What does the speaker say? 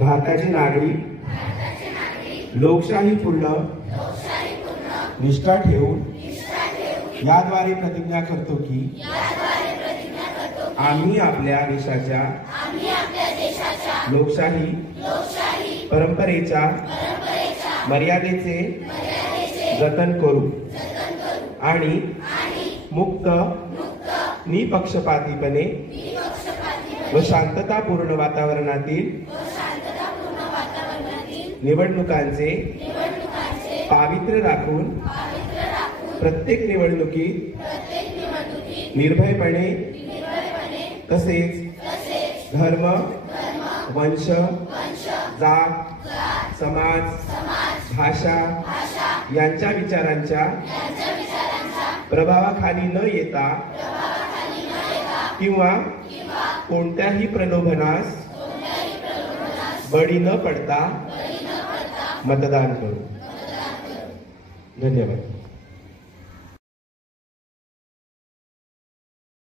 भारताचे नागरिक लोकशाहीपूर्ण निष्ठा ठेवून याद्वारे प्रतिज्ञा करतो की आम्ही आपल्या देशाच्या लोकशाही परंपरेच्या मर्यादेचे जतन करू आणि मुक्त निपक्षपातीपणे व शांततापूर्ण वातावरणातील निवडणुकांचे पावित्र्य राखून प्रत्येक निवडणुकीत निर्भयपणे तसेच धर्म वंश जात समाज भाषा यांच्या विचारांच्या प्रभावाखाली न येता किंवा कोणत्याही प्रलोभनास बळी न पडता मतदान करू. धन्यवाद.